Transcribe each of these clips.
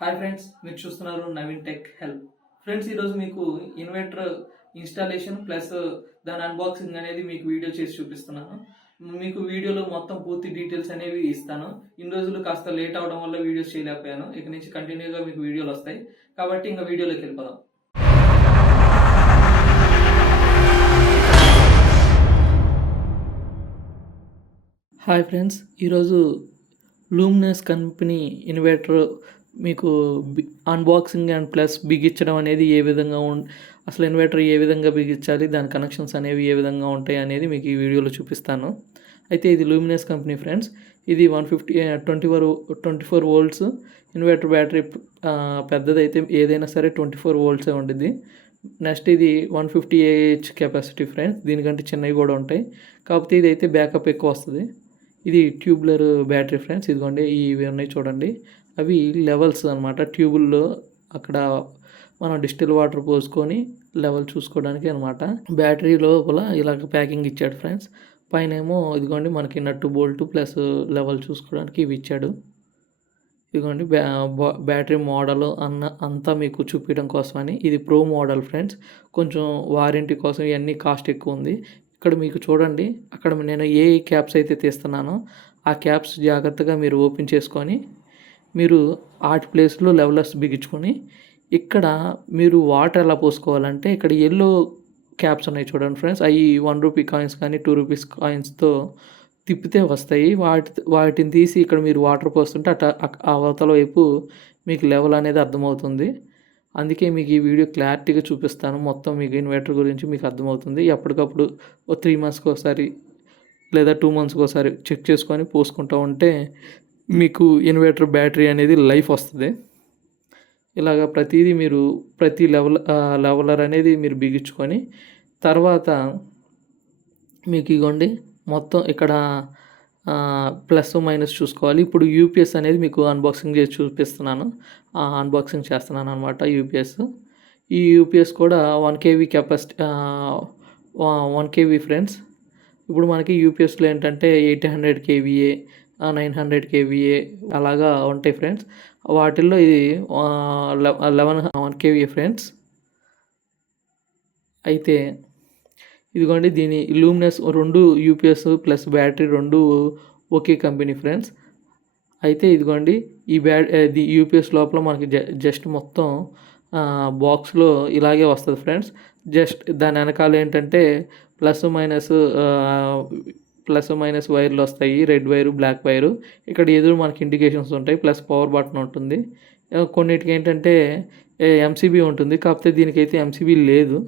Hi friends, మీరు చూస్తున్నారు Naveen tech help. Friends, ఈరోజు మీకు ఇన్వర్టర్ ఇన్స్టాలేషన్ ప్లస్ దాని అన్బాక్సింగ్ అనేది మీకు వీడియో చేసి చూపిస్తున్నాను. మీకు వీడియోలో మొత్తం పూర్తి డీటెయిల్స్ అనేవి ఇస్తాను. ఇన్ని రోజులు కాస్త లేట్ అవడం వల్ల వీడియోస్ చేయలేకపోయాను. ఇక నుంచి కంటిన్యూగా మీకు వీడియోలు వస్తాయి కాబట్టి ఇంకా వీడియోలోకి వెళ్ళిపోదాం. హాయ్ ఫ్రెండ్స్, ఈరోజు లూమినస్ కంపెనీ ఇన్వర్టర్ మీకు అన్బాక్సింగ్ అండ్ ప్లస్ బిగించడం అనేది ఏ విధంగా అసలు ఇన్వర్టర్ ఏ విధంగా బిగించాలి, దాని కనెక్షన్స్ అనేవి ఏ విధంగా ఉంటాయి అనేది మీకు ఈ వీడియోలో చూపిస్తాను. అయితే ఇది లూమినస్ కంపెనీ ఫ్రెండ్స్. ఇది 24 వోల్ట్స్ ఇన్వర్టర్ బ్యాటరీ. పెద్దదైతే ఏదైనా సరే 24 వోల్ట్సే ఉంటుంది. నెక్స్ట్ ఇది 150 AH కెపాసిటీ ఫ్రెండ్స్. దీనికంటే చిన్నవి కూడా ఉంటాయి, కాకపోతే ఇది అయితే బ్యాకప్ ఎక్కువ వస్తుంది. ఇది ట్యూబ్లర్ బ్యాటరీ ఫ్రెండ్స్. ఇదిగోండి ఇవి ఉన్నాయి చూడండి, అవి లెవెల్స్ అనమాట. ట్యూబుల్లో అక్కడ మనం డిస్టిల్ వాటర్ పోసుకొని లెవెల్ చూసుకోవడానికి అనమాట. బ్యాటరీ లోపల ఇలాగ ప్యాకింగ్ ఇచ్చాడు ఫ్రెండ్స్. పైన ఏమో ఇదిగోండి మనకి నట్టు బోల్ట్ ప్లస్ లెవెల్ చూసుకోవడానికి ఇవి ఇచ్చాడు. ఇదిగోండి బ్యాటరీ మోడల్ అంతా మీకు చూపించడం కోసమని. ఇది ప్రో మోడల్ ఫ్రెండ్స్. కొంచెం వారంటీ కోసం ఇవన్నీ కాస్ట్ ఎక్కువ ఉంది. ఇక్కడ మీకు చూడండి, అక్కడ నేను ఏ క్యాప్స్ అయితే తీస్తున్నానో ఆ క్యాప్స్ జాగ్రత్తగా మీరు ఓపెన్ చేసుకొని మీరు ఆర్ట్ ప్లేస్లో లెవెలర్స్ బిగించుకొని, ఇక్కడ మీరు వాటర్ ఎలా పోసుకోవాలంటే ఇక్కడ ఎల్లో క్యాప్స్ ఉన్నాయి చూడండి ఫ్రెండ్స్. అవి 1 రూపీ కాయిన్స్ కానీ 2 రూపీస్ కాయిన్స్తో తిప్పితే వస్తాయి. వాటిని తీసి ఇక్కడ మీరు వాటర్ పోస్తుంటే అవతల వైపు మీకు లెవెల్ అనేది అర్థమవుతుంది. అందుకే మీకు ఈ వీడియో క్లారిటీగా చూపిస్తాను. మొత్తం మీకు ఇన్వర్టర్ గురించి మీకు అర్థమవుతుంది. ఎప్పటికప్పుడు 3 మంత్స్కి ఒకసారి లేదా 2 మంత్స్కి ఒకసారి చెక్ చేసుకొని పోసుకుంటూ ఉంటే మీకు ఇన్వర్టర్ బ్యాటరీ అనేది లైఫ్ వస్తుంది. ఇలాగ ప్రతిదీ మీరు ప్రతి లెవెలర్ అనేది మీరు బిగించుకొని తర్వాత మీకు ఇగోండి మొత్తం ఇక్కడ ప్లస్ మైనస్ చూసుకోవాలి. ఇప్పుడు యూపీఎస్ అనేది మీకు అన్బాక్సింగ్ చేసి చూపిస్తున్నాను. అన్బాక్సింగ్ చేస్తున్నాను అనమాట యూపీఎస్. ఈ యూపీఎస్ కూడా 1 kV కెపాసిటీ, 1 kV ఫ్రెండ్స్. ఇప్పుడు మనకి యూపీఎస్లో ఏంటంటే 800 kVA, 900 kVA అలాగా ఉంటాయి ఫ్రెండ్స్. వాటిల్లో ఇది 1 kVA ఫ్రెండ్స్. అయితే ఇదిగోండి దీని లూమినస్ 2 యూపీఎస్ ప్లస్ బ్యాటరీ 2 ఒకే కంపెనీ ఫ్రెండ్స్. అయితే ఇదిగోండి ఈ యూపీఎస్ లోపల మనకి జస్ట్ మొత్తం బాక్స్లో ఇలాగే వస్తుంది ఫ్రెండ్స్. జస్ట్ దాని వెనకాల ఏంటంటే ప్లస్ మైనస్ వైర్లు వస్తాయి, రెడ్ వైరు బ్లాక్ వైరు. ఇక్కడ ఎదురు మనకి ఇండికేషన్స్ ఉంటాయి, ప్లస్ పవర్ బటన్ ఉంటుంది. కొన్నిటికి ఏంటంటే ఎంసీబీ ఉంటుంది, కాకపోతే దీనికైతే ఎంసీబీ లేదు.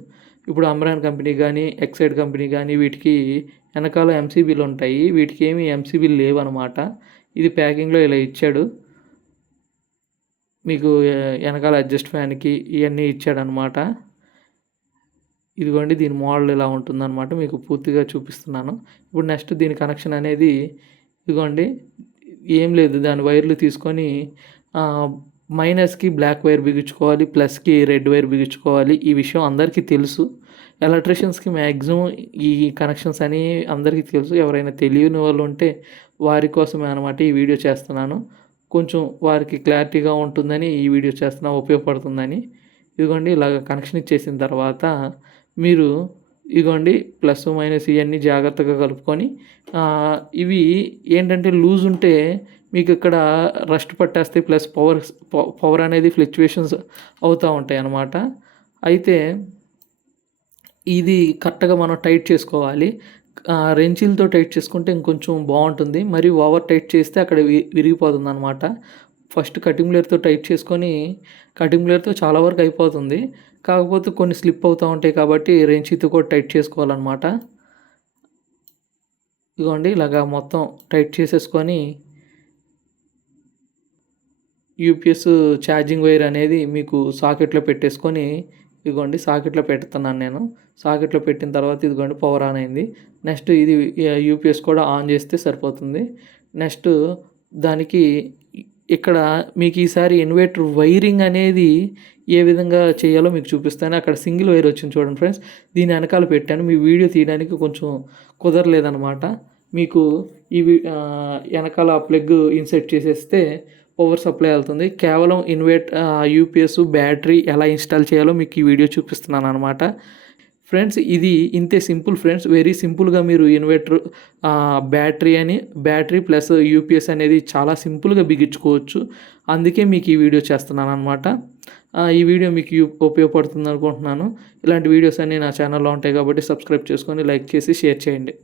ఇప్పుడు అమ్రాన్ కంపెనీ కానీ ఎక్సైడ్ కంపెనీ కానీ వీటికి వెనకాల ఎంసీబీలు ఉంటాయి, వీటికి ఏమి ఎంసీబీలు లేవు అనమాట. ఇది ప్యాకింగ్లో ఇలా ఇచ్చాడు మీకు. వెనకాల అడ్జస్ట్ ఫ్యాన్కి ఇవన్నీ ఇచ్చాడనమాట. ఇదిగోండి దీని మోడల్ ఇలా ఉంటుందన్నమాట. మీకు పూర్తిగా చూపిస్తున్నాను. ఇప్పుడు నెక్స్ట్ దీని కనెక్షన్ అనేది ఇదిగోండి ఏం లేదు, దాని వైర్లు తీసుకొని మైనస్కి బ్లాక్ వైర్ బిగించుకోవాలి, ప్లస్కి రెడ్ వైర్ బిగించుకోవాలి. ఈ విషయం అందరికీ తెలుసు. ఎలక్ట్రీషియన్స్కి మ్యాక్సిమం ఈ కనెక్షన్స్ అని అందరికీ తెలుసు. ఎవరైనా తెలియని వాళ్ళు ఉంటే వారి కోసమే అనమాట ఈ వీడియో చేస్తున్నాను. కొంచెం వారికి క్లారిటీగా ఉంటుందని ఈ వీడియో చేస్తున్నా, ఉపయోగపడుతుందని. ఇదిగోండి ఇలాగ కనెక్షన్ ఇచ్చేసిన తర్వాత మీరు ఇదిగోండి ప్లస్ మైనస్ ఇవన్నీ జాగ్రత్తగా కలుపుకొని, ఇవి ఏంటంటే లూజ్ ఉంటే మీకు ఇక్కడ రస్ట్ పట్టేస్తాయి, ప్లస్ పవర్ అనేది ఫ్లక్చువేషన్స్ అవుతూ ఉంటాయి అన్నమాట. అయితే ఇది కరెక్ట్గా మనం టైట్ చేసుకోవాలి. రెంచిలతో టైట్ చేసుకుంటే ఇంకొంచెం బాగుంటుంది. మరి ఓవర్ టైట్ చేస్తే అక్కడ విరిగిపోతుంది అనమాట. ఫస్ట్ కటింగ్ బ్లేడ్తో టైట్ చేసుకొని, కటింగ్ బ్లేడ్తో చాలా వరకు అయిపోతుంది, కాకపోతే కొన్ని స్లిప్ అవుతూ ఉంటాయి కాబట్టి రెంచితో కూడా టైట్ చేసుకోవాలన్నమాట. ఇదిగోండి ఇలాగా మొత్తం టైట్ చేసేసుకొని యూపీఎస్ ఛార్జింగ్ వైర్ అనేది మీకు సాకెట్లో పెట్టేసుకొని, ఇదిగోండి సాకెట్లో పెడుతున్నాను నేను. సాకెట్లో పెట్టిన తర్వాత ఇదిగోండి పవర్ ఆన్ అయింది. నెక్స్ట్ ఇది యూపీఎస్ కూడా ఆన్ చేస్తే సరిపోతుంది. నెక్స్ట్ దానికి ఇక్కడ మీకు ఈసారి ఇన్వర్టర్ వైరింగ్ అనేది ఏ విధంగా చేయాలో మీకు చూపిస్తాను. అక్కడ సింగిల్ వైర్ వచ్చింది చూడండి ఫ్రెండ్స్, దీని వెనకాల పెట్టాను. మీ వీడియో తీయడానికి కొంచెం కుదరలేదన్నమాట. మీకు ఈ వెనకాల ప్లగ్ ఇన్సెట్ చేసేస్తే పవర్ సప్లై వెళ్తుంది. కేవలం యూపీఎస్, బ్యాటరీ ఎలా ఇన్‌స్టాల్ చేయాలో మీకు ఈ వీడియో చూపిస్తున్నాననమాట. ఫ్రెండ్స్ ఇది ఇంతే సింపుల్ ఫ్రెండ్స్. వెరీ సింపుల్‌గా మీరు బ్యాటరీ ప్లస్ యూపీఎస్ అనేది చాలా సింపుల్‌గా బిగించుకోవచ్చు. అందుకే మీకు ఈ వీడియో చేస్తున్నాననమాట. ఈ వీడియో మీకు ఉపయోగపడుతుంది అనుకుంటున్నాను. ఇలాంటి వీడియోస్ అన్నీ నా ఛానల్‌లో ఉంటాయి కాబట్టి సబ్స్క్రైబ్ చేసుకొని, లైక్ చేసి, షేర్ చేయండి.